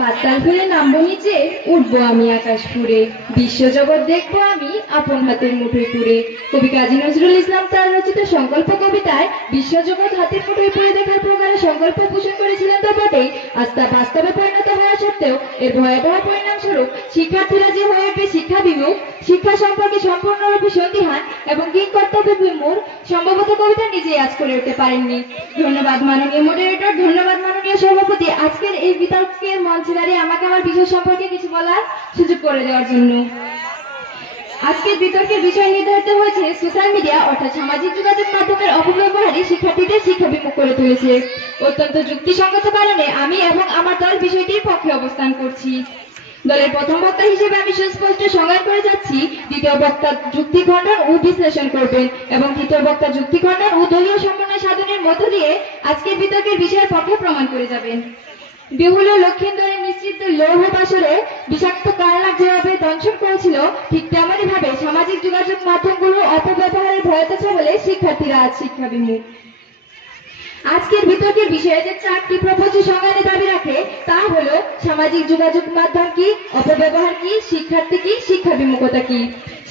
পাতাল ফুলে নামবো নিচে, উঠবো আমি আকাশ ফুরে, বিশ্বজগৎ দেখবো আমি আপন হাতের মুঠোয় পুরে। কবি কাজী নজরুল ইসলাম তার রচিত সংকল্প কবিতায় বিশ্বজগৎ হাতের মুঠোয় পুরে দেখার প্রকারে সংকল্প পোষণ করেছিলেন তো বটেই, আজ তা বাস্তবে পরিণত হওয়া সত্ত্বেও এর ভয়াবহ পরিণাম স্বরূপ শিক্ষার্থীরা যে হয়ে উঠবে শিক্ষা বিমুখ, শিক্ষা সম্পর্কে সম্পূর্ণরূপে সন্দিহান এবং কি কর্তব্য বিমূঢ়, সম্ভবত কবিতা নিজেই আজ করে উঠতে পারেননি। ধন্যবাদ মাননীয় মডারেটর, ধন্যবাদ মাননীয় সভাপতি, আজকের এই বিতর্কের মঞ্চে দাঁড়িয়ে আমাকে আমার বিষয় সম্পর্কে কিছু বলার সুযোগ করে দেওয়ার জন্য। আজকের বিতর্কের বিষয় নির্ধারিত হয়েছে সোশ্যাল মিডিয়া অর্থাৎ সামাজিক যোগাযোগ মাধ্যমের অপব্যবহারই শিক্ষার্থীদের শিক্ষা বিমুখ করে তুলেছে। অত্যন্ত যুক্তিসঙ্গত কারণে আমি এবং আমার দল বিষয়টির পক্ষে অবস্থান করছি। দলের প্রথম বক্তা হিসেবে আমি সুস্পষ্ট সংজ্ঞা করে যাচ্ছি, দ্বিতীয় বক্তা যুক্তি খণ্ডন ও বিশ্লেষণ করবেন এবং তৃতীয় বক্তা যুক্তি খণ্ডন ও দলীয় সমন্বয় সাধনের মধ্য দিয়ে আজকের বিতর্কের বিষয়ের পক্ষে প্রমাণ করে যাবেন। বিহুল ও লক্ষিন্দরের নিশ্চিত লৌহ বাসরে বিষাক্ত কারনাক যেভাবে দংশন করেছিল, ঠিক তেমনই ভাবে সামাজিক যোগাযোগ মাধ্যমগুলো অপব্যবহারের ভয়তেছে বলে শিক্ষার্থীরা আজ শিক্ষা বিমুখ। আজকের বিতর্কের বিষয়ে যে চারটি প্রপঞ্চ সংজ্ঞানে দাবি রাখে তা হলো সামাজিক যোগাযোগ মাধ্যম কি, অপব্যবহার কি, শিক্ষার্থী কি, শিক্ষা বিমুখতা কি।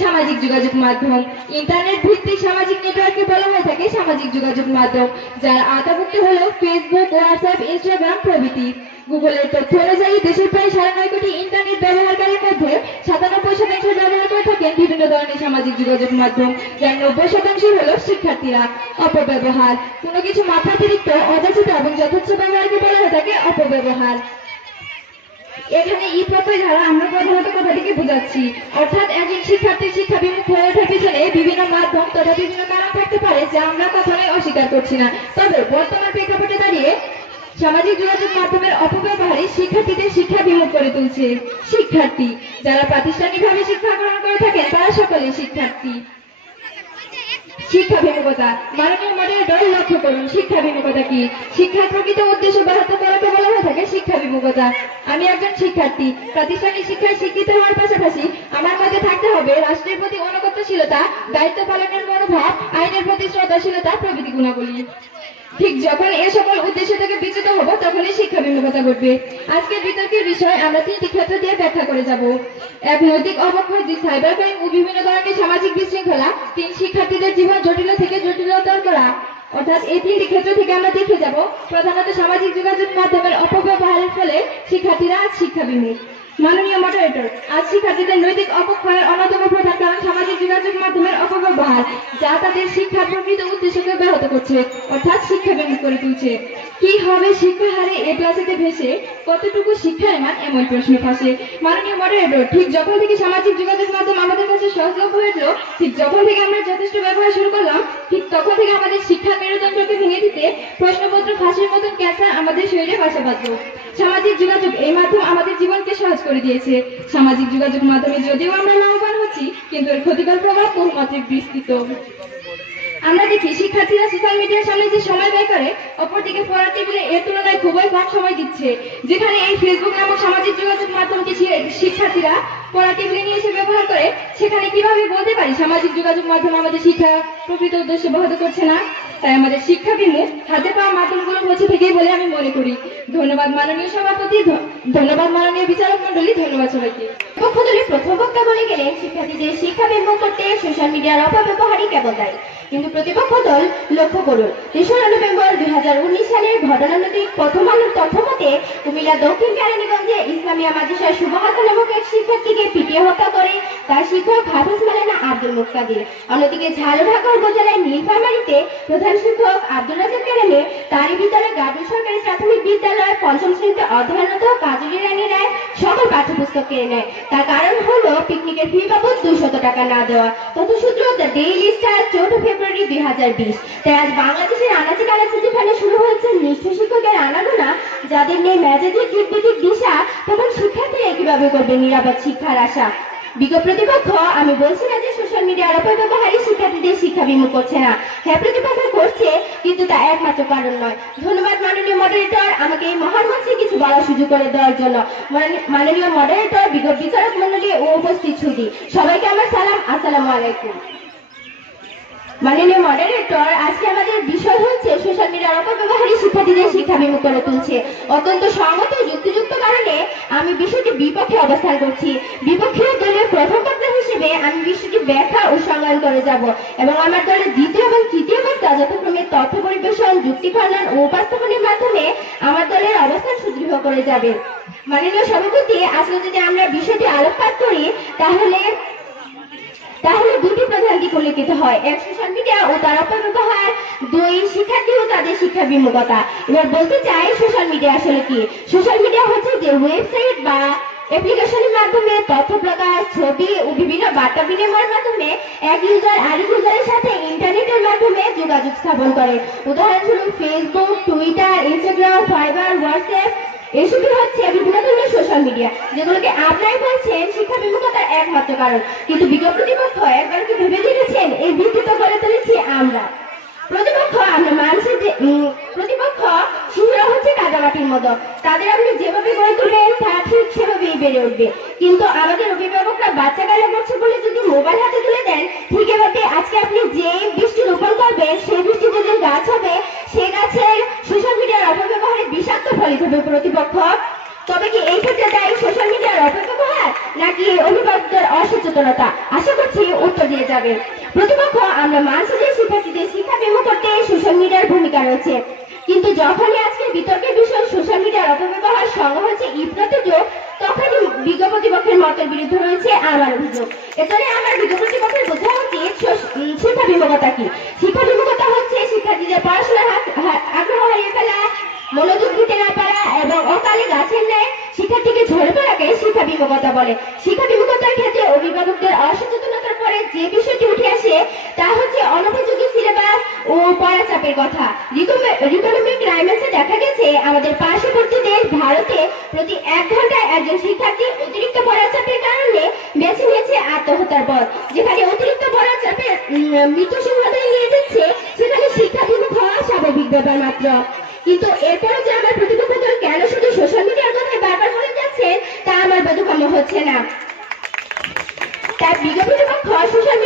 সামাজিক যোগাযোগ মাধ্যম ইন্টারনেট ভিত্তিক সামাজিক নেটওয়ার্ককে বলা হয়ে থাকে সামাজিক যোগাযোগ মাধ্যম, যার আওতাভুক্ত হলো ফেসবুক, হোয়াটসঅ্যাপ, ইনস্টাগ্রাম প্রভৃতি। গুগলের তথ্য অনুযায়ী দেশের প্রায় 9.5 কোটি ইন্টারনেট ব্যবহারকারীর মধ্যে 97% ব্যবহার করে থাকেন বিভিন্ন ধরনের সামাজিক যোগাযোগ মাধ্যম, যার 90% হলো শিক্ষার্থীরা। অপব্যবহার কোনো কিছু মাত্রাতিরিক্ত, অযাচিত এবং যথেচ্ছ ব্যবহারকে বলা হয়ে থাকে অপব্যবহার। এখানে ই প্রত্যয় দ্বারা আমরা প্রধানত কথাটিকে বোঝাচ্ছি, অর্থাৎ একজন শিক্ষার্থীর শিক্ষা বিমুখ হয়ে ওঠার পিছনে বিভিন্ন মাধ্যম তথা বিভিন্ন কারণ থাকতে পারে, যা আমরা কখনোই অস্বীকার করছি না। তবে বর্তমান প্রেক্ষাপটে দাঁড়িয়ে সামাজিক যোগাযোগ মাধ্যমের অপব্যবহারই শিক্ষার্থীদের শিক্ষা বিমুখ করে তুলছে। শিক্ষার্থী যারা প্রাতিষ্ঠানিকভাবে শিক্ষা গ্রহণ করে থাকেন তারা সকলেই শিক্ষার্থী। শিক্ষা বিমুখতা মাননীয় মডারেটর লক্ষ্য করুন, শিক্ষা বিমুখতা কি? শিক্ষার প্রকৃত উদ্দেশ্য ব্যাহত করাকে বলা হয়ে থাকে শিক্ষা বিমুখতা। আমি একজন শিক্ষার্থী, প্রাতিষ্ঠানিক শিক্ষায় শিক্ষিত হওয়ার পাশাপাশি আমার মধ্যে থাকতে হবে রাষ্ট্রের প্রতি অনুগত্যশীলতা, দায়িত্ব পালনের মনোভাব, আইনের প্রতি শ্রদ্ধাশীলতা প্রভৃতি গুণাবলী। ঠিক যখন এ সকল উদ্দেশ্য থেকে বিচ্যুত হব তখনই শিক্ষা বিমুখতা ঘটবে। আজকের বিতর্কের বিষয় আমরা 3টি ক্ষেত্র দিয়ে ব্যাখ্যা করে যাব। 1, নৈতিক অবক্ষয়, 2, সাইবার ক্রাইম ও বিভিন্ন ধরনের সামাজিক বিশৃঙ্খলা, 3, শিক্ষার্থীদের জীবন জটিল থেকে জটিলতর করা। অর্থাৎ এই 3টি ক্ষেত্র থেকে আমরা দেখে যাব প্রধানত সামাজিক যোগাযোগ মাধ্যমের অপব্যবহারের ফলে শিক্ষার্থীরা আজ শিক্ষা বিমুখ। মাননীয় মডারেটর, আজ শিক্ষার্থীদের নৈতিক অবক্ষয়ের অন্যতম প্রধান কারণ সামাজিক যোগাযোগ মাধ্যমের অপব্যবহার, যা তাদের শিক্ষার প্রকৃত উদ্দেশ্যকে ব্যাহত করছে, অর্থাৎ শিক্ষা বিমুখ করে তুলছে। কি হবে শিক্ষা হারে এ প্লাসেতে ভেসে, কতটুকু শিক্ষার মান, এমন প্রশ্ন ফাঁসে। মাননীয় মডারেটর, ঠিক যখন থেকে সামাজিক যোগাযোগ মাধ্যম আমাদের কাছে সহজলভ্য হয়েছিল, ঠিক যখন থেকে আমরা যথেষ্ট ব্যবহার শুরু করলাম, ঠিক তখন থেকে আমাদের শিক্ষা মেরুদণ্ডকে ভেঙে দিতে প্রশ্নপত্র ফাঁসের মতন ক্যান্সার আমাদের শরীরে বাসা বাঁধল। সামাজিক যোগাযোগ এই মাধ্যম আমাদের জীবনকে সহজ করে দিয়েছে। সামাজিক যোগাযোগ মাধ্যমে যদিও আমরা লাভবান হচ্ছি, কিন্তু এর ক্ষতিকর প্রভাব বহুমাত্রিক বিস্তৃত। আমরা দেখি শিক্ষার্থীরা সোশ্যাল মিডিয়ার সামনে যে সময় ব্যয় করে, অপরদিকে পড়ার টেবিলে এর তুলনায় খুবই কম সময় দিচ্ছে। যেখানে এই ফেসবুক নামক সামাজিক যোগাযোগ মাধ্যমকে শিক্ষার্থীরা পড়ার টেবিলে নিয়ে এসে ব্যবহার করে, সেখানে কিভাবে বলতে পারি সামাজিক যোগাযোগ মাধ্যম আমাদের শিক্ষা প্রকৃত উদ্দেশ্য ব্যাহত করছে না? তাই আমাদের শিক্ষা বিমুখ হাতে পাওয়া মাধ্যমগুলো বসে থেকেই বলে আমি মনে করি। ধন্যবাদ মাননীয় সভাপতি, ধন্যবাদ মাননীয় বিচারক মন্ডলী, ধন্যবাদ সবাইকে। পক্ষ দলের প্রথম বক্তা বলে গেলেন শিক্ষার্থীদের শিক্ষা বিমুখ করতে সোশ্যাল মিডিয়ার অপব্যবহারই কেবল দায়ী। কিন্তু প্রতিপক্ষ দল লক্ষ্য করুন, 3রা নভেম্বর 2019 সালের ঘটনানৈতিক প্রথম আলোর তথ্য মতে কুমিল্লা দক্ষিণ কেরানীগঞ্জে ইসলামিয়া মাদ্রাসার শুভ হাসান নামক এক শিক্ষার্থীকে পিটিয়ে হত্যা করে তার শিক্ষক হাফেজ মাওলানা আব্দুল মুক্তাদির। অন্যদিকে ঝালুঢাকা উপজেলার নীলফামারীতে প্রধান শিক্ষক আব্দুল রাজ্জাক কেরানী তারই বিদ্যালয় গাজী সরকারি প্রাথমিক বিদ্যালয়ের 5ম শ্রেণীতে অধ্যয়নরত কাজলী রানী রায় সকল পাঠ্যপুস্তক কেড়ে নেয়। তার কারণ হলো পিকনিকের ফি বাবদ 200 টাকা না দেওয়া। তথ্যসূত্র দ্য ডেইলি স্টার, 4 ফেব্রুয়ারি 2020। তাই আজ বাংলাদেশের আনাচে কানাচে যেখানে শুরু হয়েছে নিষ্ঠ শিক্ষকের আনাগোনা, যাদের নেই মেজাজের যুগভিত্তিক দিশা, তখন শিক্ষার্থীরা কিভাবে করবে নিরাপদ শিক্ষার আশা? বিজ্ঞ প্রতিপক্ষ আমি বলছি না যে সোশ্যাল মিডিয়ার অপব্যবহারই শিক্ষার্থীদের শিক্ষা বিমুখ করছে না। হ্যাঁ, প্রতিপক্ষ করছে, কিন্তু তা একমাত্র কারণ নয়। ধন্যবাদ মাননীয় মডারেটর আমাকে এই মহান মঞ্চে কিছু বলার সুযোগ করে দেওয়ার জন্য। মাননীয় মডারেটর, বিজ্ঞ বিচারক মন্ডলী ও উপস্থিত সুধী সবাইকে আমার সালাম, আসসালামু আলাইকুম। মাননীয় মডারেটর, আজকে আমাদের বিষয় হচ্ছে সোশ্যাল মিডিয়ার অপব্যবহারই শিক্ষার্থীদের শিক্ষা বিমুখ করে তুলছে। অত্যন্ত সঙ্গত যুক্তিযুক্ত কারণে আমি বিষয়টি বিপক্ষে অবস্থান করছি। বিপক্ষীয় দলের প্রথম বক্তা হিসেবে আমি বিষয়টি ব্যাখ্যা ও সংজ্ঞান করে যাব এবং আমার দলের দ্বিতীয় এবং তৃতীয় বক্তা যথাক্রমে তথ্য পরিবেশন, যুক্তি খণ্ডন ও উপস্থাপনের মাধ্যমে আমার দলের অবস্থান সুদৃঢ় করে যাবে। মাননীয় সভাপতি, আসলে যদি আমরা বিষয়টি আলোকপাত করি তাহলে দুটি প্রধান দিক উল্লেখিত হয়, এক সোশ্যাল মিডিয়া ও তার অপব্যবহার, দুই শিক্ষার্থী ও তাদের শিক্ষা বিমুখতা। এবার বলতে চাই সোশ্যাল মিডিয়া আসলে কি। সোশ্যাল মিডিয়া হচ্ছে যে ওয়েবসাইট বা অ্যাপ্লিকেশনের মাধ্যমে তথ্য প্রকাশ, ছবি ও বিভিন্ন বার্তা বিনিময়ের মাধ্যমে এক ইউজার আরেক ইউজারের সাথে ইন্টারনেটের মাধ্যমে যোগাযোগ স্থাপন করে। উদাহরণস্বরূপ Facebook, Twitter, Instagram, fibre, WhatsApp এসবই হচ্ছে বিভিন্ন ধরনের সোশ্যাল মিডিয়া, যেগুলোকে আপনারাই বলছেন শিক্ষা বিমুখতার একমাত্র কারণ। কিন্তু বিজ্ঞ প্রতিপক্ষ একবার কি ভেবে দেখেছেন এই ভিত্তিতে গড়ে তুলেছি আমরা। প্রতিপক্ষ আমরা মানুষের যে প্রতিপক্ষ শিশুরা হচ্ছে কাদামাটির মতো, তাদের আপনি যেভাবে গড়ে তুলবেন তারা ঠিক সেভাবেই বেড়ে উঠবে। কিন্তু আমাদের অভিভাবকরা বাচ্চা কালে করছে বলে যদি মোবাইল হাতে তুলে দেন, ঠিক এভাবে আজকে আপনি যে বৃষ্টি রোপণ করবেন সেই বৃষ্টি যদি গাছ হবে, সেই গাছের সোশ্যাল মিডিয়ার অপব্যবহারে বিষাক্ত ফলিত হবে প্রতিপক্ষ। তবে কি এই ক্ষেত্রে দায়ী সোশ্যাল মিডিয়ার অপব্যবহার নাকি অভিভাবকদের অসচেতনতা? আশা করছি উত্তর দিয়ে যাবে প্রতিপক্ষ। আমরা মানুষদের শিক্ষার্থীদের শিক্ষা বিমুখ করতে সোশ্যাল মিডিয়ার ভূমিকা রয়েছে, কিন্তু যখনই আজকের বিতর্কের বিষয় সোশ্যাল মিডিয়ার অপব্যবহার সঙ্গে হচ্ছে ইফরাতের যোগ, তখনই বিজ্ঞ প্রতিপক্ষের মতের বিরুদ্ধে রয়েছে আমার অভিযোগ। এজন্য আমার বিজ্ঞ প্রতিপক্ষের বোঝা উচিত শিক্ষা বিমুখতা কি। শিক্ষা বিমুখতা হচ্ছে শিক্ষার্থীদের পড়াশোনার আগ্রহ হারিয়ে ফেলা, মনোযোগ দিতে না পারা এবং অকালে গাছের ন্যায় শিক্ষার্থীকে ঝরে পড়াকে শিক্ষা বিমুখতা বলে। শিক্ষা বিমুখতার ক্ষেত্রে অভিভাবকদের অসচেতনতার পরে যে বিষয়টি উঠে আসে তা হচ্ছে অনুপযোগী সিলেবাস ও পড়াচাপের কথা। রিকোনমিক ক্রাইমেসে দেখা গেছে আমাদের পার্শ্ববর্তী দেশ ভারতে প্রতি 1 ঘন্টায় একজন শিক্ষার্থী অতিরিক্ত পড়াচাপের কারণে বেছে নিয়েছে আত্মহত্যার পথ। যেখানে অতিরিক্ত পড়াচাপের মৃত্যু সিংহতায় নিয়ে যাচ্ছে, সেখানে শিক্ষা বিমুখ হওয়া স্বাভাবিক ব্যাপার মাত্র। কিন্তু এরপরে যে আমার প্রতিপক্ষ দল কেন শুধু সোশ্যাল মিডিয়ার কথাই বারবার বলে যাচ্ছেন তা আমার বোধগম্য হচ্ছে না। তাই বিজ্ঞ প্রতিপক্ষ সোশ্যাল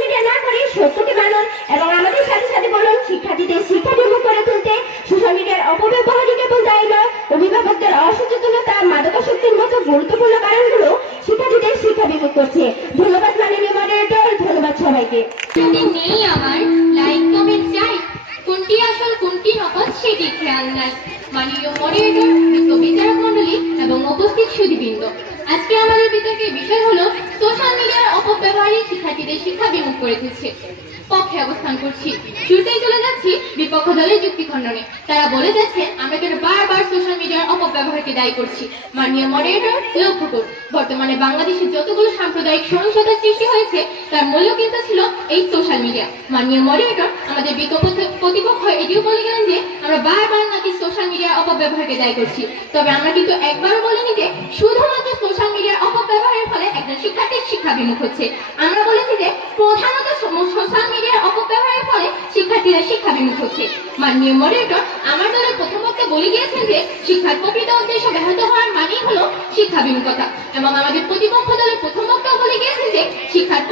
মিডিয়া না করে সত্যকে মানুন এবং আমাদের সাথে সাথে বলুন শিক্ষার্থীদের শিক্ষা বিমুখ করে তুলতে সোশ্যাল মিডিয়ার অপব্যবহারই কেবল দায়ী নয়, অভিভাবকদের অসচেতনতা, মাদকাসক্তির মতো গুরুত্বপূর্ণ কারণগুলো শিক্ষার্থীদের শিক্ষা বিমুখ করছে। ধন্যবাদ মাননীয় মডারেটর, ধন্যবাদ সবাইকে। যদি নেই আমার লাইক কমেন্ট চাই, কোনটি আসল কোনটি নকল সেটি খেয়াল নাই। মাননীয় মডারেটর, বিচারক মণ্ডলী এবং উপস্থিত সুধীবৃন্দ, আজকে আমাদের বিতর্কের বিষয় হলো সোশ্যাল মিডিয়ার অপব্যবহারই শিক্ষার্থীদের শিক্ষা বিমুখ করে তুলছে। পক্ষে অবস্থান করছি। শুরুতেই চলে যাচ্ছি বিপক্ষ দলের যুক্তি খণ্ডনে। তারা বলে যাচ্ছে আমরা কেন বারবার সোশ্যাল মিডিয়ার অপব্যবহারকে দায়ী করছি। মাননীয় মডারেটর, লক্ষ্য করুন বর্তমানে বাংলাদেশে যতগুলো সাম্প্রদায়িক সহিংসতার সৃষ্টি হয়েছে তার মূল্য কিন্তু ছিল এই সোশ্যাল মিডিয়া। মাননীয় মডারেটর, আমাদের প্রতিপক্ষ এটিও বলে গেলেন যে আমরা বারবার নাকি সোশ্যাল মিডিয়ার অপব্যবহারকে দায়ী করছি। তবে আমরা কিন্তু একবারও বলিনি যে শুধুমাত্র সোশ্যাল মিডিয়ার অপব্যবহারের ফলে একজন শিক্ষার্থীর শিক্ষা বিমুখ হচ্ছে। আমরা বলেছি যে প্রধানত সোশ্যাল মিডিয়ার অপব্যবহারের ফলে শিক্ষার্থীরা শিক্ষা বিমুখ হচ্ছে। মাননীয় মডারেটর, আমার দলের প্রথম বক্তা বলে গিয়েছেন যে শিক্ষার প্রকৃত উদ্দেশ্য ব্যাহত হওয়ার মানেই হলো শিক্ষা বিমুখতা, এবং আমাদের প্রতিপক্ষ দলের প্রথম বক্তাও বলে গিয়েছেন যে শিক্ষার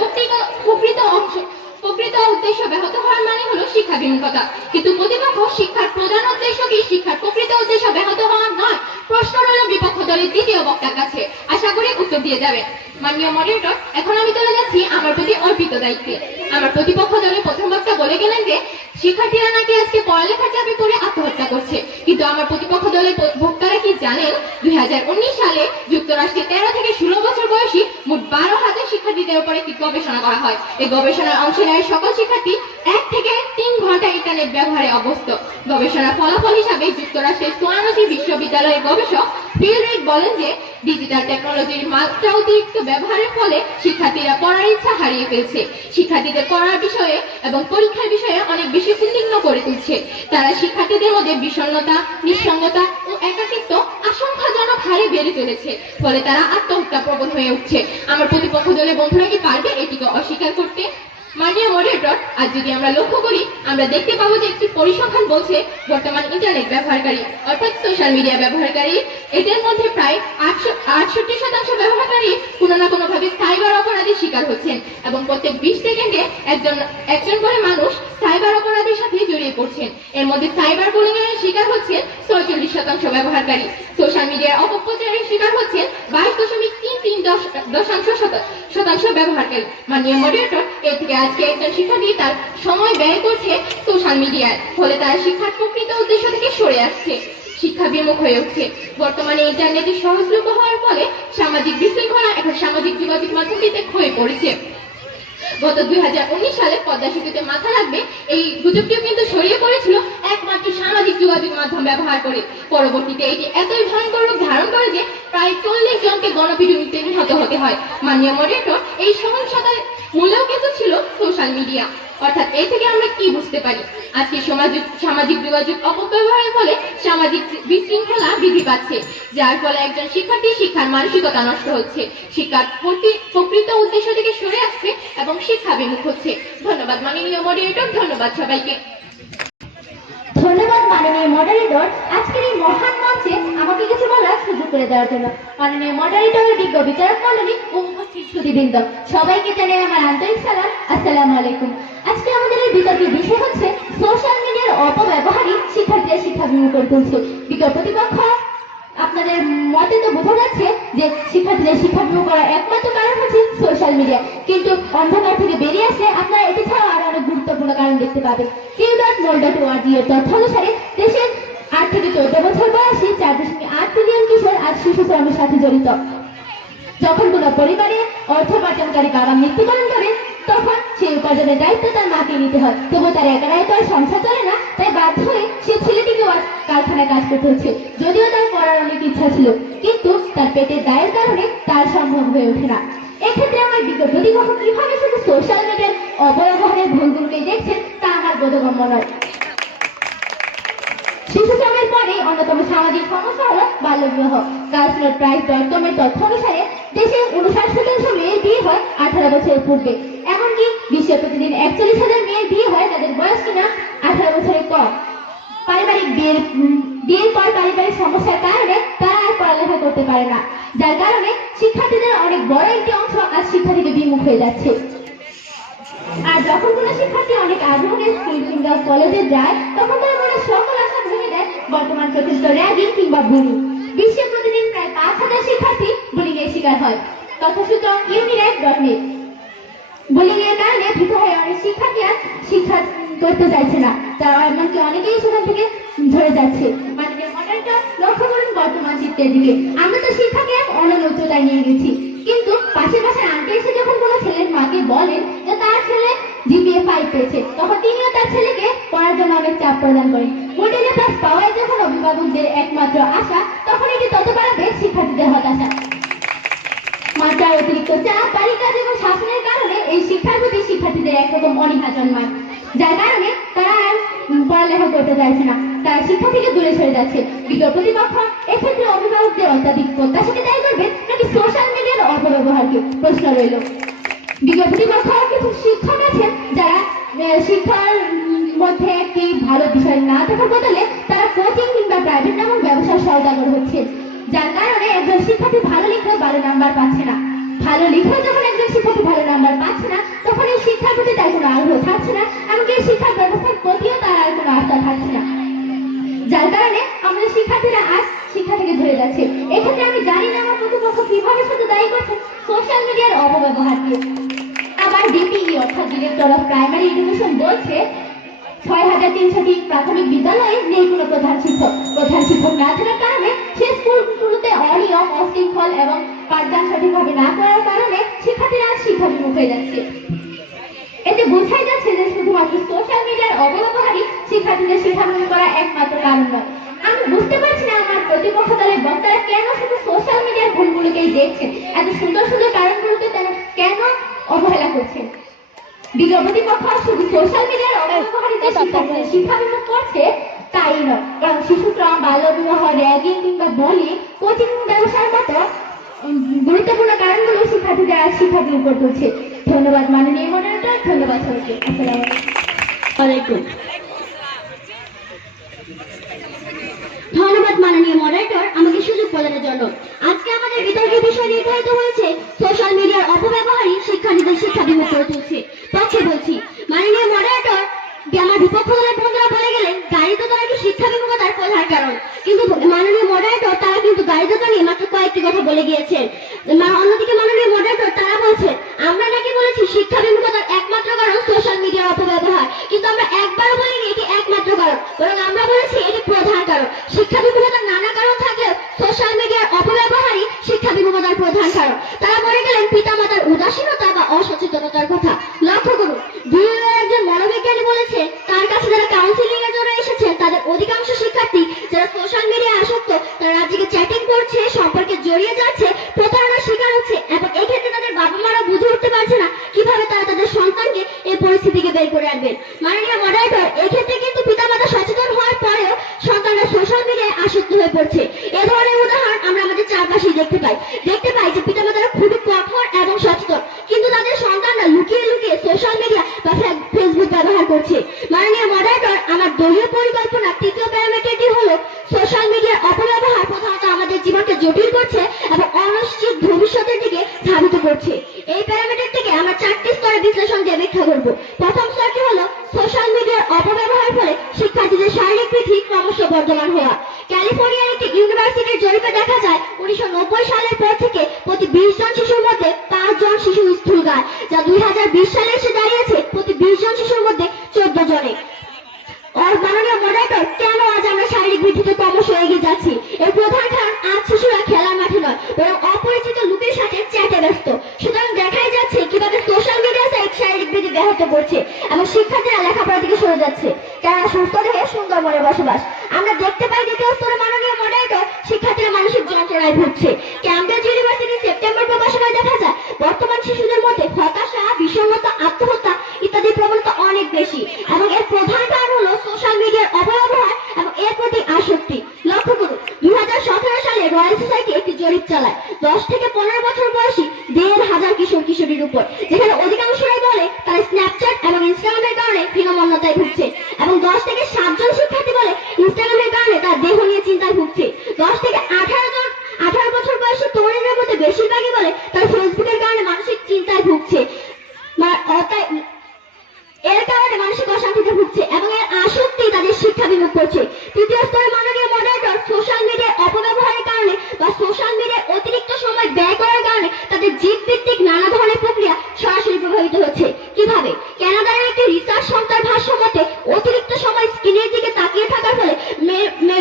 প্রকৃত উদ্দেশ্য ব্যাহত হওয়ার মানে হলো শিক্ষা বিমুখতা। কিন্তু প্রতিপক্ষ শিক্ষার প্রধান উদ্দেশ্য কি শিক্ষার প্রকৃত উদ্দেশ্য ব্যাহত হওয়ার নয়? প্রশ্ন রইল বিপক্ষ দলের দ্বিতীয় বক্তার কাছে, আশা করি উত্তর দিয়ে যাবে। মাননীয় মডারেটর, এখন আমি চলে যাচ্ছি আমার প্রতি অর্পিত দায়িত্বে। আমার প্রতিপক্ষ দলের প্রথম বক্তা বলে গেলেন যে শিক্ষার্থীরা নাকি আজকে পড়ালেখার চাপে পড়ে আত্মহত্যা করছে। কিন্তু আমার প্রতিপক্ষ দলের বক্তারা কি জানেন 2019 সালে যুক্তরাষ্ট্রে 13 থেকে 16 বছর বয়সী মোট 12,000 শিক্ষার্থীদের উপর একটি গবেষণা করা হয়। এই গবেষণার অংশ নেয় সকল শিক্ষার্থী 1 থেকে 3 ঘন্টা ইন্টারনেট ব্যবহারে অভ্যস্ত। গবেষণার ফলাফল হিসাবে যুক্তরাষ্ট্রের সোয়ানজি বিশ্ববিদ্যালয়ের গবেষক ফিল রিড বলেন যে ডিজিটাল টেকনোলজির মাত্রা অতিরিক্ত ব্যবহারের ফলে শিক্ষার্থীরা পড়ার ইচ্ছা হারিয়ে ফেলছে, শিক্ষার্থীদের পড়ার বিষয়ে এবং পরীক্ষার বিষয়ে অনেক বেশি উদ্বিগ্ন করে তুলছে। তারা শিক্ষার্থীদের মধ্যে বিষণ্ণতা, নিঃসঙ্গতা ও একাকিত্ব আশঙ্কাজনক হারে বেড়ে চলেছে, ফলে তারা আত্মহত্যা প্রবণ হয়ে উঠছে। আমার প্রতিপক্ষ দলের বন্ধুরা কি পারবে এটিকে অস্বীকার করতে? মাননীয় মডারেটর, আজ যদি আমরা লক্ষ্য করি আমরা দেখতে পাবো যে একটি পরিসংখ্যান বলছে বর্তমান ইন্টারনেট ব্যবহারকারী অর্থাৎ সোশ্যাল মিডিয়া ব্যবহারকারী, এদের মধ্যে প্রায় 68% ব্যবহারকারী কোনো না কোনো ভাবে সাইবার অপরাধের শিকার হচ্ছেন এবং প্রত্যেক 20 সেকেন্ডে একজন করে মানুষ সাইবার অপরাধের সাথে জড়িয়ে পড়ছেন। এর মধ্যে সাইবার বুলিং এর শিকার হচ্ছেন 46% ব্যবহারকারী। সোশ্যাল মিডিয়ার অপপ্রচারের শিকার হচ্ছেন শতাংশ ব্যবহারকারী। মাননীয় মডারেটর, এর থেকে আজকে একজন শিক্ষার্থী তার সময় ব্যয় করছে সোশ্যাল মিডিয়ায়, ফলে তারা শিক্ষার প্রকৃত উদ্দেশ্য থেকে সরে আসছে, শিক্ষা বিমুখ হয়ে উঠছে। বর্তমানে ইন্টারনেটের সহজলভ্য হওয়ার ফলে সামাজিক বিশৃঙ্খলা এখন সামাজিক যোগাযোগ মাধ্যমটিতে ক্ষয়ে পড়েছে। গত 2019 সালে পদ্মা সেতুতে মাথা রাখবে এই গুজবটিও কিন্তু ছড়িয়ে পড়েছিল একমাত্র সামাজিক যোগাযোগ মাধ্যম ব্যবহার করে। পরবর্তীতে এটি এতই ভয়ঙ্কর রূপ ধারণ করে যে প্রায় 40 জনকে গণপিটুনিতে নিহত হতে হয়। মাননীয় মডারেটর, এই সহিংসতার মূলেও কিন্তু ছিল সোশ্যাল মিডিয়া। অর্থাৎ এই থেকে আমরা কি বুঝতে পারি? আজকে সামাজিক যোগাযোগ অপব্যবহারের ফলে সামাজিক বিশৃঙ্খলা বৃদ্ধি পাচ্ছে, যার ফলে একজন শিক্ষার্থী শিক্ষার মানসিকতা নষ্ট হচ্ছে, শিক্ষার প্রকৃত উদ্দেশ্য থেকে সরে আসছে এবং শিক্ষা বিমুখ হচ্ছে। ধন্যবাদ মাননীয় মডারেটর, ধন্যবাদ সবাইকে। ধন্যবাদ মাননীয় মডারেটর, আজকের এই মহান মঞ্চে আমাকে কিছু বলার সুযোগ করে দেওয়ার জন্য। মাননীয় মডারেটরের বিজ্ঞ বিচারক মণ্ডলী ও উপস্থিত সুধীবৃন্দ, সবাইকে জানাই আমার আন্তরিক সালাম, আসসালামু আলাইকুম। আজকে আমাদের এই বিতর্কের বিষয় হচ্ছে সোশ্যাল মিডিয়ার অপব্যবহারই শিক্ষার্থীরা শিক্ষা বিমুখ করে তুলছে। বিজ্ঞ প্রতিপক্ষ, আপনাদের মতে তো বোঝা যাচ্ছে যে শিক্ষার্থীদের শিক্ষা বিমুখ করার একমাত্র কারণ হচ্ছে সোশ্যাল মিডিয়া, কিন্তু অন্ধকার থেকে বেরিয়ে আসলে আপনারা এটি ছাড়াও আরো অনেক গুরুত্বপূর্ণ কারণ দেখতে পাবেন। Q.mol.org এর তথ্য অনুসারে দেশের 8 থেকে 14 বছর বয়সী 4.8 মিলিয়ন কিশোর আজ শিশু শ্রমের সাথে জড়িত। যখন কোনো পরিবারে অর্থ উপার্জনকারী বাবা মৃত্যুবরণ করেন, তখন সেই উপার্জনের দায়িত্ব তার মাকে নিতে হয়। তবু তার একারাই তো আর সংসার চলে না, তাই বাধ্য হয়ে সে ছেলেটিকেও আজ কারখানায় কাজ করতে হচ্ছে। যদিও তার পড়ার অনেক ইচ্ছা ছিল, কিন্তু তার পেটের দায়ের কারণে তার সম্ভব হয়ে ওঠে না। এক্ষেত্রে আমার বিজ্ঞ প্রতিপক্ষ কিভাবে শুধু সোশ্যাল মিডিয়ার অপব্যবহারের ভুলগুলোকেই দেখছেন তা আমার বোধগম্য নয়। শিশু শ্রমের পরে অন্যতম সামাজিক সমস্যা হল বাল্যবিবাহ। girlsnotprice.com এর তথ্য অনুসারে দেশে 59% মেয়ের বিয়ে হয় 18 বছরের পূর্বে। এমনকি বিশ্বে প্রতিদিন 41,000 মেয়ের বিয়ে হয় যাদের বয়স কিনা 18 বছরের কম। বিয়ের পর পারিবারিক সমস্যার কারণে তারা আর পড়ালেখা করতে পারে না, যার কারণে শিক্ষার্থীদের অনেক বড় একটি অংশ আজ শিক্ষা থেকে বিমুখ হয়ে যাচ্ছে। আর যখন কোনো শিক্ষার্থী অনেক আগ্রহে স্কুল কিংবা কলেজে যায়, তখন তার মনে সকল আশা ভেঙে দেয় বর্তমান প্রচলিত র্যাগিং কিংবা বুলিং। বিশ্বে প্রতিদিন প্রায় 5,000 শিক্ষার্থী বুলিং এর শিকার হয়। তথ্যসূত্র unirac.net। বুলিং এর কারণে ভীত হয়ে অনেক শিক্ষার্থী আর শিক্ষা করতে চাইছে না, তারা এমনকি অনেকেই সেখান থেকে ঝরে যাচ্ছে। মাননীয় মডারেটর, লক্ষ্য করুন বর্তমান চিত্রের দিকে। আমরা তো শিক্ষাকে এক অনন্য উচ্চতায় নিয়ে গেছি, কিন্তু পাশে আন্টি এসে যখন কোনো ছেলের মাকে বলেন যে তার ছেলে GPA 5 পেয়েছে, তখন তিনিও তার ছেলেকে পড়ার জন্য অনেক চাপ প্রদান করেন। মোটেলে পাস পাওয়াই যখন অভিভাবকদের একমাত্র আশা, তখন এটি তত বাড়াবে শিক্ষার্থীদের হতাশা। মাত্রার অতিরিক্ত চাপ, বাড়ির কাজ এবং শাসনের কারণে এই শিক্ষার প্রতি শিক্ষার্থীদের একরকম অনীহা জন্মায়, যার কারণে তারা আর পড়ালেখা করতে চাইছে না, তারা শিক্ষা থেকে দূরে সরে যাচ্ছে। বিজ্ঞ প্রতিপক্ষ, এক্ষেত্রে অভিভাবকদের অত্যাধিক প্রত্যাশাকে দায়ী করবে নাকি সোশ্যাল মিডিয়ার অপব্যবহারকে? প্রশ্ন রইল। বিজ্ঞ প্রতিপক্ষ, কিছু শিক্ষক আছেন যারা শিক্ষার মধ্যে একটি ভালো বিষয় না থাকার বদলে তারা কোচিং কিংবা প্রাইভেট নামক ব্যবসার সওদাগর হচ্ছে, যার কারণে একজন শিক্ষার্থী ভালো লিখেও ভালো নাম্বার পাচ্ছে না। ভালো লিখেও যখন একজন শিক্ষার্থী ভালো নাম্বার পাচ্ছে না, তখন এই শিক্ষার প্রতি তার কোনো আগ্রহ থাকছে না, এমনকি এই শিক্ষা ব্যবস্থার প্রতিও তার আর কোনো আস্থা থাকছে না, যার কারণে আমাদের শিক্ষার্থীরা আজ শিক্ষা থেকে ধরে যাচ্ছে। এক্ষেত্রে আমি জানি না আমার প্রতিপক্ষ কিভাবে শুধু দায়ী করছে সোশ্যাল মিডিয়ার অপব্যবহারকে। আমার DPE অর্থাৎ ডিরেক্টর অফ প্রাইমারি এডুকেশন বলছে 6,300টি প্রাথমিক বিদ্যালয়ে নেই কোনো প্রধান শিক্ষক। প্রধান শিক্ষক না থাকার কারণে সে স্কুলগুলোতে অনিয়ম, অশৃঙ্খল এবং পাঠদান সঠিকভাবে না করার কারণে শিক্ষার্থীরা শিক্ষা বিমুখ হয়ে যাচ্ছে। এতে বোঝাই যাচ্ছে যে শুধুমাত্র সোশ্যাল মিডিয়ার অপব্যবহারই শিক্ষার্থীদের শিক্ষা বিমুখ করা একমাত্র কারণ নয়। আমি বুঝতে পারছি না আমার প্রতিপক্ষ দলের বক্তারা কেন শুধু সোশ্যাল মিডিয়ার ভুলগুলোকেই দেখছেন, এত সুন্দর সুন্দর কারণগুলোকে তারা কেন অবহেলা করছেন। বিজ্ঞ প্রতিপক্ষ শুধু সোশ্যাল মিডিয়ার অপব্যবহারিতে শিক্ষার্থীদের শিক্ষা বিমুখ করছে তাই নয়, কারণ শিশু শ্রম, বাল্যবিবাহ, র্যাগিং কিংবা বুলিং, কোচিং ব্যবসার মতো গুরুত্বপূর্ণ কারণগুলো শিক্ষার্থীদের আজ শিক্ষা বিমুখ করে তুলছে। ধন্যবাদ মাননীয় মডারেটর, ধন্যবাদ সবাইকে। আসসালামু আলাইকুম। ধন্যবাদ মাননীয় মডারেটর আমাকে সুযোগ প্রদানের জন্য। আজকে আমাদের বিতর্কের বিষয় নির্ধারিত হয়েছে সোশ্যাল মিডিয়ার অপব্যবহারই শিক্ষার্থীদের শিক্ষা বিমুখ করে তুলছে। পক্ষে বলছি, মাননীয় মডারেটর আমার বিপক্ষ দলের বন্ধুরা বলে গেলেন গাড়ি দোকান নাকি শিক্ষা বিমুখতার প্রধান কারণ, কিন্তু মাননীয় মডারেটর তারা কিন্তু গাড়ি দোকান নিয়ে মাত্র কয়েকটি কথা বলে গিয়েছেন। অন্যদিকে মাননীয় হওয়ার প্রধান কারণ। তারা বলে গেলেন পিতামাতার উদাসীনতা বা অসচেতনতার কথা। লক্ষ্য করুন, বিএলএর একজন মনোবিজ্ঞানী বলেছে তার কাছে যারা কাউন্সিলিং এর জন্য এসেছেন তাদের অধিকাংশ শিক্ষার্থী যারা সোশ্যাল মিডিয়ায় আসক্ত, তারা রাজ্যকে চ্যাটিং করছে, সম্পর্কে জড়িয়ে যাচ্ছে, প্রতারণার শিকার হচ্ছে, এবং এই ক্ষেত্রে তাদের বাবা মারা বুঝে উঠতে পারছে না কিভাবে তারা তাদের সন্তানকে এই পরিস্থিতিকে বের করে আনবেন। মাননীয় মডারেটর, এক্ষেত্রে কিন্তু পিতামাতা সচেতন হওয়ার পরেও সন্তানরা সোশ্যাল মিডিয়ায় আসক্ত হয়ে পড়ছে। এ ধরনের উদাহরণ আমরা আমাদের চারপাশেই দেখতে পাই যে পিতামাতারা খুবই কঠোর এবং সচেতন, কিন্তু তাদের সন্তানরা লুকিয়ে লুকিয়ে সোশ্যাল মিডিয়া বা ফেসবুক ব্যবহার করছে। মাননীয় মডারেটর, আমার দলীয় পরিকল্পনা তৃতীয় প্যারামিটারটি হলো সোশ্যাল মিডিয়ার অপব্যবহার প্রধানত আমাদের জীবনকে জটিল করছে এবং অনিশ্চিত ভবিষ্যতের দিকে ধাবিত করছে। এই প্যারামিটারটিকে আমরা 4টি স্তরে বিশ্লেষণ দিয়ে ব্যাখ্যা করব। প্রথম স্তরটি হলো সোশ্যাল মিডিয়ার অপব্যবহারের ফলে শিক্ষার্থীদের শারীরিক বৃদ্ধি ক্রমশ বর্ধমান হওয়া। ক্যালিফোর্নিয়ার একটি ইউনিভার্সিটির জরিপে দেখা যায় 1990 সালের পর থেকে প্রতি 20 জন শিশুর মধ্যে 5 জন শিশু স্থূলকায়, যা 2020 সালে এসে দাঁড়িয়েছে প্রতি 20 জন শিশুর মধ্যে 14 জনে। আর মাননীয় মডারেটর, কেন আজ আমরা শারীরিক বৃদ্ধিতে ক্রমশ এগিয়ে যাচ্ছি? এর প্রধান কারণ আজ শিশুরা খেলার মাঠে নয় বরং অপরিচিত লোকের সাথে চ্যাটে ব্যস্ত। সুতরাং দেখাই যাচ্ছে কিভাবে সোশ্যাল মিডিয়া সাইট শারীরিক বৃদ্ধি ব্যাহত করছে এবং শিক্ষার্থীরা লেখাপড়া থেকে সরে যাচ্ছে। কেননা সুস্থ দেহে সুন্দর মনে বসবাস। আমরা দেখতে পাই দ্বিতীয় স্তরে মাননীয় মডারেটর, শিক্ষার্থীরা মানসিক যন্ত্রণায় ভুগছে। ক্যামব্রিজ ইউনিভার্সিটির সেপ্টেম্বর প্রকাশনায় দেখা যায় বর্তমান শিশুদের মধ্যে হতাশা, বিষণ্ণতা, আত্মহত্যা ইত্যাদি প্রবণতা অনেক বেশি এবং এর প্রধান কারণ হলো সোশ্যাল মিডিয়ার অপব্যবহার এবং এর প্রতি আসক্তি। লক্ষ্য করুন, 2017 সালে রয়্যাল সোসাইটি একটি জরিপ চালায় 10 থেকে 15 বছর বয়সী 1,500 কিশোর কিশোরীর উপর, যেখানে অধিকাংশরাই বলে তারা স্ন্যাপচ্যাট এবং ইনস্টাগ্রামের কারণে হীনমন্যতায় ভুগছে এবং 10 থেকে 7 জন শিক্ষার্থী বলে ইনস্টাগ্রামের কারণে তার দেহ নিয়ে চিন্তায় ভুগছে। 10 থেকে 18 বছর বয়সী তরুণীদের মধ্যে বেশিরভাগই বলে তারা ফেসবুকের কারণে মানসিক চিন্তায় ভুগছে, এর কারণে মানসিক অশান্তিতে ভুগছে এবং এর আসক্তি তাদের শিক্ষা বিমুখ করছে। তৃতীয় স্তরে মাননীয় মডারেটর, সোশ্যাল মিডিয়ার অপব্যবহারের কারণে বা সোশ্যাল মিডিয়ার অতিরিক্ত সময় ব্যয় করার কারণে তাদের জীবভিত্তিক নানা ধরনের প্রক্রিয়া সরাসরি প্রভাবিত হচ্ছে। কিভাবে? কানাডার একটি রিসার্চ সংস্থার ভাষ্য মতে অতিরিক্ত সময় স্ক্রিনের দিকে তাকিয়ে থাকার ফলে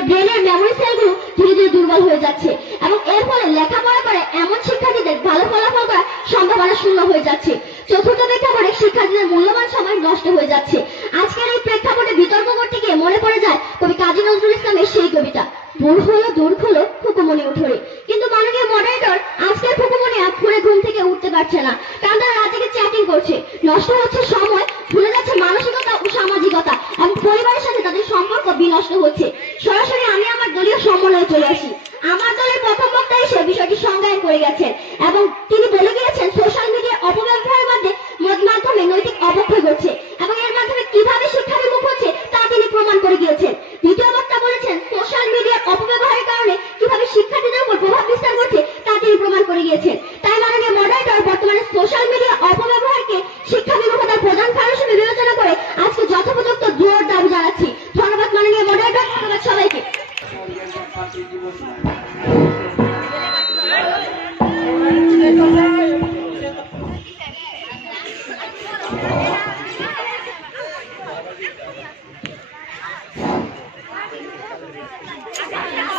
ব্রেনের মেমোরি সেলগুলো ধীরে ধীরে দুর্বল হয়ে যাচ্ছে এবং এর ফলে লেখাপড়া করে এমন শিক্ষার্থীদের ভালো ফলাফল করার সম্ভাবনা শূন্য হয়ে যাচ্ছে। চতুর্থ প্রেক্ষাপটে শিক্ষার্থীদের মূল্যবান সময় নষ্ট হয়ে যাচ্ছে। আজকের এই প্রেক্ষাপটে বিতর্ক করতে গিয়ে মনে পড়ে যায় কবি কাজী নজরুল ইসলামের সেই কবিতা, দূর হলো খুকুমনি উঠোরে। কিন্তু মাননীয় মডারেটর, আজকের খুকুমনি আর ভোরে ঘুম থেকে উঠতে পারছে না, কারণ তারা রাতে চ্যাটিং করছে। নষ্ট হচ্ছে সময়, ভুলে যাচ্ছে মানসিকতা ও সামাজিকতা এবং পরিবারের সাথে তাদের সম্পর্ক বিনষ্ট হচ্ছে। সরাসরি আমি আমার দলীয় সম্মেলনে চলে আসি। আমার দলের প্রথম বক্তা এসে বিষয়টি সংজ্ঞায়ন করে গেছেন এবং তিনি বলে গিয়েছেন সোশ্যাল মিডিয়া অপব্যবহারের মাধ্যমে নৈতিক অবক্ষয় ঘটছে এবং এর মাধ্যমে কিভাবে শিক্ষা বিমুখ হচ্ছে তা তিনি প্রমাণ করে গিয়েছেন। দ্বিতীয় বক্তা বলেছেন সোশ্যাল মিডিয়ার অপব্যবহারের কারণে কিভাবে শিক্ষার্থীদের উপর প্রভাব বিস্তার করছে তা তিনি প্রমাণ করে গিয়েছেন। তাই মাননীয় মডারেটর, বর্তমানে সোশ্যাল মিডিয়া অপব্যবহারকে শিক্ষা বিমুখতার প্রধান কারণ হিসেবে বিবেচনা করে আজকে যথোপযুক্ত জোর দাবি জানাচ্ছি। ধন্যবাদ মাননীয় মডারেটর, ধন্যবাদ সবাইকে।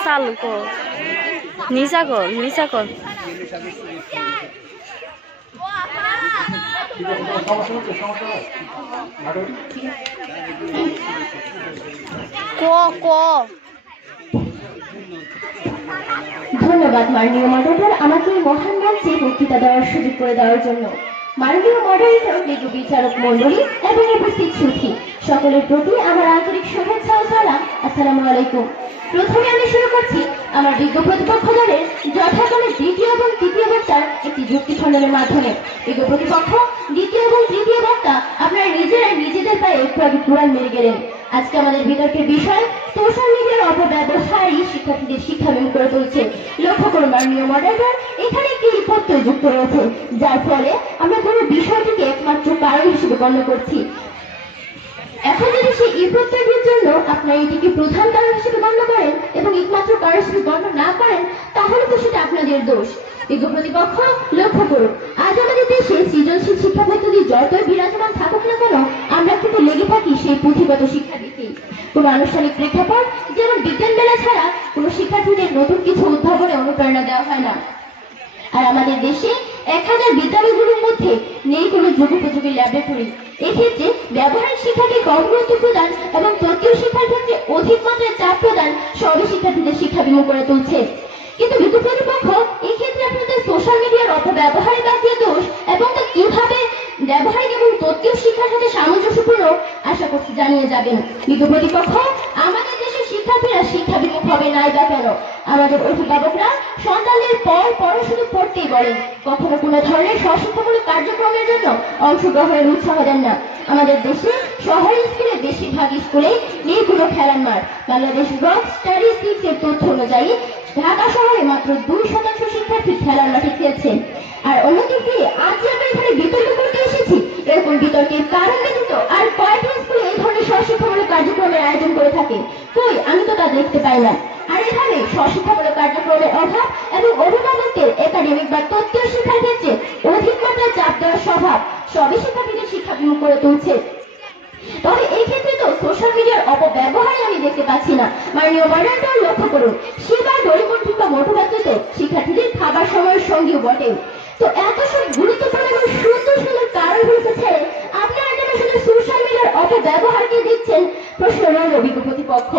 চালু কর, নিচা কর। ধন্যবাদ মাননীয় মডারেটর, আমাকে এই মহান মঞ্চে বক্তৃতা দেওয়ার সুযোগ করে দেওয়ার জন্য। মাননীয় মডারেটর, বিজ্ঞ বিচারক মণ্ডলী এবং উপস্থিত সুধী সকলের প্রতি আমার আন্তরিক শুভেচ্ছা ও সালাম। আসসালামু আলাইকুম। প্রথমে আমি শুরু করছি আমার বিজ্ঞ প্রতিপক্ষ দলের যথাক্রমে দ্বিতীয় এবং তৃতীয় বক্তার একটি যুক্তি খণ্ডনের মাধ্যমে। বিজ্ঞ প্রতিপক্ষ, দ্বিতীয় এবং তৃতীয় বক্তা আপনারা নিজেরাই নিজেদের পায়ে একটু আগে কুড়াল মেরে গেলেন। আজকে আমাদের বিতর্কের বিষয় সোশ্যাল মিডিয়ার অপব্যবহারই শিক্ষার্থীদের শিক্ষা বিমুখ করে তুলছে। লক্ষ্য করুন মাননীয় মডারেটর, এখানে একটি রিপোর্ট যুক্ত রয়েছে যার ফলে আমরা কোনো বিষয়টিকে একমাত্র কারণ হিসেবে গণ্য করছি। এখন যদি সেই রিপোর্ট তৈরির জন্য আপনারা এটিকে প্রধান কারণ হিসেবে গণ্য করেন এবং একমাত্র কারণ হিসেবে গণ্য না করেন, তাহলে তো সেটা আপনাদের দোষ। বিজ্ঞ প্রতিপক্ষ, লক্ষ্য করুন, আজ আমাদের দেশে সৃজনশীল শিক্ষা পদ্ধতি যতই বিরাজমান থাকুক না কেন, আমরা কিন্তু লেগে থাকি সেই পুঁথিগত শিক্ষাদিতেই। কোনো আনুষ্ঠানিক প্রেক্ষাপট যেমন বিজ্ঞান মেলা ছাড়া কোনো শিক্ষার্থীদের নতুন কিছু উদ্ভাবনে অনুপ্রেরণা দেওয়া হয় না। আর আমাদের দেশে 1000 বিদ্যালয়গুলোর মধ্যে নেই কোনো যুগোপযোগী ল্যাবরেটরি। এক্ষেত্রে ব্যবহারিক শিক্ষাকে কম গুরুত্ব প্রদান এবং তত্ত্বীয় শিক্ষার ক্ষেত্রে অধিক মাত্রায় চাপ প্রদান সবই শিক্ষার্থীদের শিক্ষাবিমুখ করে তুলছে। কিন্তু বিদ্যুৎ কর্তৃপক্ষ এই ক্ষেত্রে আপনাদের সোশ্যাল মিডিয়ার অপব্যবহারে বাকিয়ে দোষ এবং তা কিভাবে ব্যবহারিক এবং তত্ত্বীয় শিক্ষার সাথে সামঞ্জস্যপূর্ণ আশা করছি জানিয়ে যাবেন। বিদ্যুৎ কর্তৃপক্ষ আমাদের দেশের শিক্ষার্থীরা শিক্ষাবিমুখ হবে নাই বা কেন? আমাদের অভিভাবকরা সন্তানদের পর শুধু পড়তেই বলেন, কখনো কোনো ধরনের স্বশিক্ষামূলক কার্যক্রমের জন্য অংশগ্রহণের উৎসাহ দেন না। আমাদের দেশে শহরের স্কুলে বেশিরভাগ স্কুলে নেই কোনো খেলার মাঠ। বাংলাদেশ রক স্ট্যাটিস্টিক্সের তথ্য অনুযায়ী ঢাকা শহরে মাত্র 2% শিক্ষার্থী খেলার মাঠে খেলছে। আর অন্যদিকে আজ যে আমরা এখানে বিতর্ক করতে এসেছি, এরকম বিতর্কের কারণ ব্যতীত আর কয়েকটি স্কুলে এই ধরনের স্বশিক্ষামূলক কার্যক্রমের আয়োজন করে থাকে? কই, আমি তো তা দেখতে পাই না। আর এখানে স্বশিক্ষামূলক কার্যক্রমের অভাব এবং অভিভাবকদের একাডেমিক বা তত্ত্বীয় শিক্ষার ক্ষেত্রে অধিক মাত্রায় চাপ দেওয়ার স্বভাব সবই শিক্ষার্থীদের শিক্ষাবিমুখ করে তুলছে। তবে এই ক্ষেত্রে তো সোশ্যাল মিডিয়ার অপব্যবহারই আমি দেখতে পাচ্ছি না। মাননীয় মডারেটর লক্ষ্য করুন, সেবার গরিবন্ধু বা মোটবাচ্য তো শিক্ষার্থীদের খাবার সময়ের সঙ্গীও বটে। তো এত সব গুরুত্বপূর্ণ এবং সুন্দর সুন্দর কারণগুলোকে ছেড়ে আপনারা কেন শুধু সোশ্যাল মিডিয়ার অপব্যবহারকে দিচ্ছেন? প্রশ্ন রইল বিদ্যুৎ কর্তৃপক্ষ।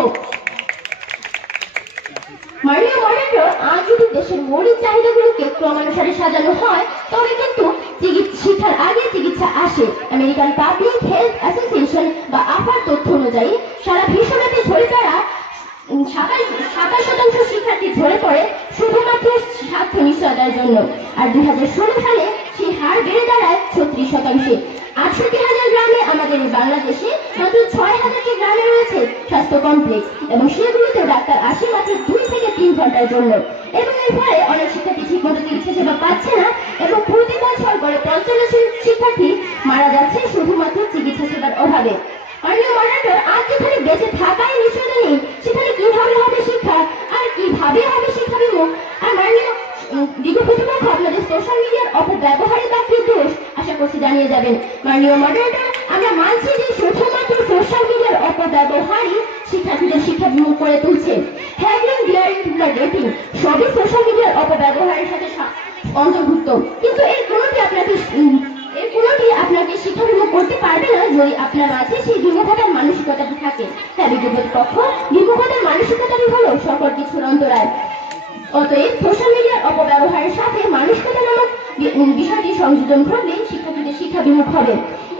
মাননীয় মডারেটর, আজ যদি দেশের মৌলিক চাহিদাগুলোকে ক্রমানুসারে সাজানো হয় তবে কিন্তু শিক্ষার আগে চিকিৎসা আসে। আমেরিকান পাবলিক হেলথ অ্যাসোসিয়েশন বা আপার তথ্য অনুযায়ী সারা বিশ্বব্যাপী ঝরে পড়া 27% শিক্ষার্থী ঝরে পড়ে শুধুমাত্র স্বার্থ নিশ্চয়তার জন্য। আর 2016 সালে সেই হার বেড়ে দাঁড়ায় 36%। 68,000 গ্রামে আমাদের এই বাংলাদেশে মাত্র 6,000টি গ্রামে রয়েছে স্বাস্থ্য কমপ্লেক্স এবং সেগুলোতে ডাক্তার আসে মাত্র 2 থেকে 3 ঘন্টার জন্য। এবং এর ফলে অনেক শিক্ষার্থী ঠিকমতো চিকিৎসা সেবা পাচ্ছে না এবং প্রতি বছর গড়ে 45 শিক্ষার্থী মারা যাচ্ছে শুধুমাত্র চিকিৎসা সেবার অভাবে। মাননীয় মডারেটর, আজ যেখানে বেঁচে থাকাই নিশ্চয়তা নেই, সেখানে কিভাবে হবে শিক্ষা আর কিভাবে হবে শিক্ষাবিমুখ? আর মাননীয় বিদ্যুৎ কর্তৃপক্ষ আপনাদের সোশ্যাল মিডিয়ার অপব্যবহারে বাকি দোষ আশা করছি জানিয়ে যাবেন। মাননীয় মডারেটর, আমরা মানছি যে শুধুমাত্র সোশ্যাল মিডিয়ার অপব্যবহারই শিক্ষার্থীদের শিক্ষাবিমুখ করে তুলছে। হ্যাগলিং, ডিয়ারিং কিংবা ডেটিং সবই সোশ্যাল মিডিয়ার অপব্যবহারের সাথে অন্তর্ভুক্ত। কিন্তু এর কোনোটি আপনাকে শিক্ষাবিমুখ করতে পারবে না যদি আপনার মাঝে সেই বিমুখতার মানসিকতাটি থাকে। হ্যাঁ, বিদ্যুৎ কর্তৃপক্ষ, বিমুখতার মানসিকতাটি হলো সকল কিছুর অন্তরায়। অতএব সোশ্যাল মিডিয়ার অপব্যবহারের সাথে মানসিকতা নামক বিষয়টি সংযোজন ঘটলে শিক্ষার্থীদের শিক্ষাবিমুখ হবে।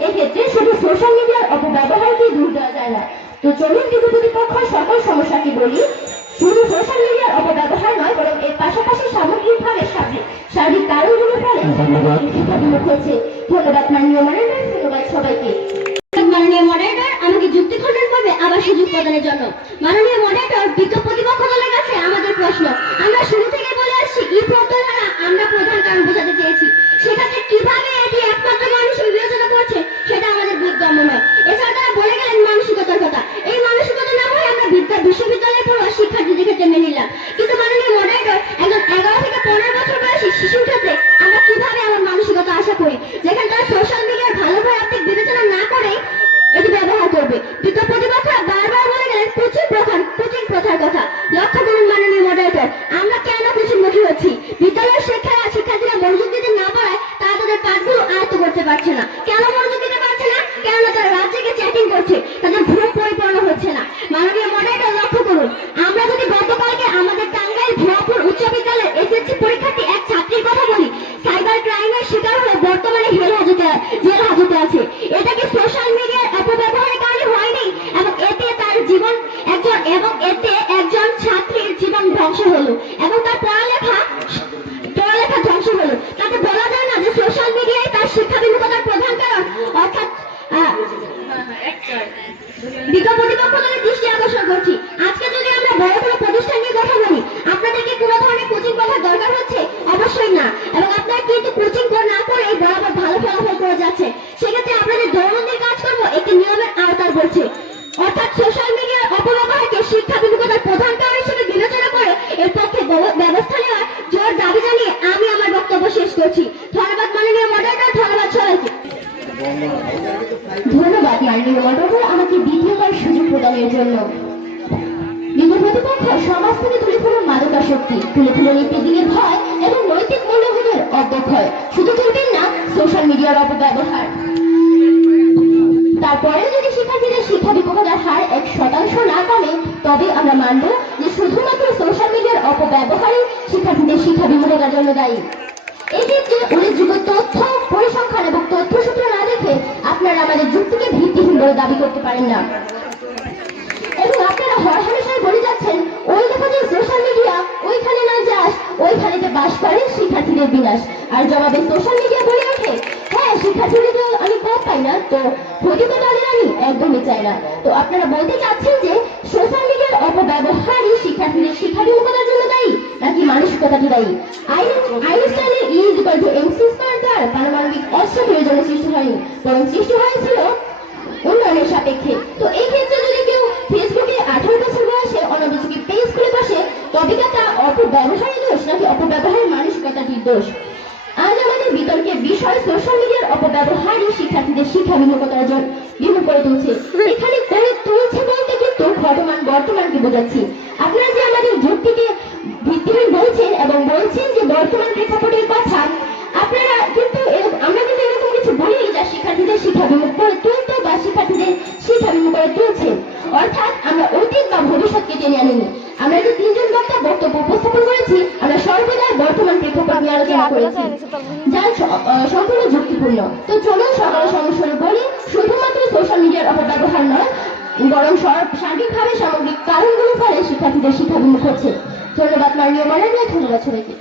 এক্ষেত্রে শুধু সোশ্যাল মিডিয়ার অপব্যবহারকে দূর দেওয়া যায় না। তো চলুন বিদ্যুৎ কর্তৃপক্ষ সকল সমস্যাকে বলি। শুধু সোশ্যাল মিডিয়ার অপব্যবহার নয়, বরং এর পাশাপাশি সামগ্রিকভাবে সার্বিক কারণগুলোর ফলে শিক্ষাবিমুখ হচ্ছে। ধন্যবাদ মাননীয় মডারেটর, ধন্যবাদ সবাইকে। মাননীয় মডারেটর, আমাকে যুক্তি খণ্ডন করবে আবার সুযোগ প্রদানের জন্য। মাননীয় মডারেটর, বিজ্ঞ প্রতিপক্ষ দলের কাছে আমাদের প্রশ্ন, আমরা শুরু থেকে বলে আসছি ই প্রত্যয় দ্বারা আমরা প্রধান কারণ বোঝাতে চেয়েছি। সেক্ষেত্রে কিভাবে এটি একমাত্র মানুষ বিবেচনা করছে সেটা আমাদের বোধগম্য নয়। এছাড়া তারা বলে গেলেন মানসিকতার কথা। এই মানসিকতা না হয় আমরা বিশ্ববিদ্যালয়ে পড়ুয়া শিক্ষার্থীদের ক্ষেত্রে মেনে নিলাম, কিন্তু মাননীয় মডারেটর, একজন 11 থেকে 15 বছর বয়সী শিশুর ক্ষেত্রে আমরা কিভাবে আমার মানসিকতা আশা করি, যেখানে তারা সোশ্যাল মিডিয়ার ভালো আর্থিক বিবেচনা না করে এটি ব্যবহার করবে? বিজ্ঞ প্রতিপক্ষরা বারবার বলে গেলেন কোচিং প্রথার কথা। লক্ষ্য করুন মাননীয় মডারেটর, আমরা কেন কোচিংমুখী হচ্ছি? বিদ্যালয়ের শিক্ষার্থীরা মনোযোগ দিতে না পারায় তারা তাদের পাঠগুলো আয়ত্ত করতে পারছে না। কেন মনোযোগ দিতে পারছে না? কেননা তারা রাত জেগে চ্যাটিং করছে, তাদের ঘুম পরিপূর্ণ হচ্ছে না। মাননীয় মডারেটর, লক্ষ্য করুন, আমরা যদি গতকালকে আমাদের টাঙ্গাইল ভুয়াপুর উচ্চ বিদ্যালয়ের এসএসসি পরীক্ষার্থী এক ছাত্রীর কথা বলি, সাইবার ক্রাইমের শিকার হয়ে বর্তমানে জেল হাজতে আছে। এটা কি সোশ্যাল মিডিয়ার অপব্যবহারের কারণে হয়নি? এবং এতে একজন ছাত্রীর জীবন ধ্বংস হলো এবং তার পড়ালেখা ধ্বংস হলো। তাতে বলা যায় না যে সোশ্যাল মিডিয়ায় তার শিক্ষাবিমুখতার প্রধান কারণ? অর্থাৎ বিজ্ঞ প্রতিপক্ষ দলের দৃষ্টি আকর্ষণ করছি, আজকে যদি আমরা বড় কোনো প্রতিষ্ঠান নিয়ে কথা বলি, আপনাদেরকে কোনো ধরনের কোচিং করার দরকার হচ্ছে? অবশ্যই না। এবং আপনারা কিন্তু কোচিং না করে বরাবর ভালো ফলাফল করে যাচ্ছে। সেক্ষেত্রে আপনাদের দৈনন্দিন কাজকর্ম একটি নিয়মের আওতায় পড়ছে। অর্থাৎ সোশ্যাল মিডিয়ার অপব্যবহারকে শিক্ষা বিমুখতার প্রধান কারণ হিসেবে বিবেচনা করে এর পক্ষে ব্যবস্থা নেওয়ার জোর দাবি জানিয়ে আমি আমার বক্তব্য শেষ করছি। ধন্যবাদ মাননীয় মডারেটর, ধন্যবাদ সবাইকে। ধন্যবাদ মাননীয় মডারেটর আমাকে দ্বিতীয়বার সুযোগ প্রদানের জন্য। বিজ্ঞ প্রতিপক্ষ সমাজ থেকে তুলে ধরুন মাদকাসক্তি, তুলে ধরুন নীতিদিনের ভয় এবং নৈতিক মূল্যবোধের শিখাহীনতার জন্য দায়ী। এক্ষেত্রে উল্লেখযোগ্য তথ্য, পরিসংখ্যান এবং তথ্যসূত্র না দেখে আপনারা আমাদের যুক্তিকে ভিত্তিহীন বলে দাবি করতে পারেন না। এবং আপনারা হরহামেশাই বলে যাচ্ছেন ওই দেখা যায় সোশ্যাল মিডিয়া, ওইখানে না যাস, ওইখানেতে বাস করে শিক্ষার্থীদের বিনাশ। আর জবাবে সোশ্যাল মিডিয়া বলে ওঠে, হ্যাঁ শিক্ষার্থীদের আমি কম পাই না, তো ঘটিত দলের আমি একদমই চাই না। তো আপনারা বলতে চাচ্ছেন যে সোশ্যাল মিডিয়ার অপব্যবহারই শিক্ষার্থীদের শিক্ষাবিমুখতার জন্য দায়ী, নাকি মানসিকতাটি দায়ী? আইনস্টাইনের E=mc² দ্বারা পারমাণবিক অস্ত্র প্রয়োজনে সৃষ্টি হয়নি, বরং সৃষ্টি হয়েছিল উন্নয়নের সাপেক্ষে। তো এই ক্ষেত্রে যদি কেউ ফেসবুকে 18 বছর বয়সে অনভিযোগে পেজ খুলে বসে, তবে তা অপব্যবহারের দোষ নাকি অপব্যবহারের মানসিকতাটির দোষ? আজ আমাদের বিতর্কের বিষয় সোশ্যাল মিডিয়ার অপব্যবহারই শিক্ষার্থীদের শিক্ষা বিমুখতার জন্য বিমুখ করে তুলছে। এখানে করে তুলছে বলতে কিন্তু বর্তমানকে বোঝাচ্ছি। আপনারা যে আমাদের যুক্তিকে ভিত্তিহীন বলছেন এবং বলছেন যে বর্তমান প্রেক্ষাপটের কথা, আপনারা কিন্তু আমরা কিন্তু এরকম কিছু বলিনি যা শিক্ষার্থীদের শিক্ষা বিমুখ করে তুলতো বা শিক্ষার্থীদের শিক্ষা বিমুখ করে তুলছে। অর্থাৎ আমরা অতীত বা ভবিষ্যৎকে টেনে আনিনি। আমরা যে তিনজন বক্তব্য উপস্থাপন করেছি, আমরা সর্বদাই বর্তমান প্রেক্ষাপট নিয়ে আলোচনা করেছি, যা সম্পূর্ণ যুক্তিপূর্ণ। তো চলুন সকালে সমস্যারে বলি, শুধুমাত্র সোশ্যাল মিডিয়ার অপব্যবহার নয়, বরং সার্বিকভাবে সামগ্রিক কারণগুলো ফলে শিক্ষার্থীদের শিক্ষা বিমুখ হচ্ছে। ধন্যবাদ মাননীয় মডারেটর, ধন্যবাদ সবাইকে।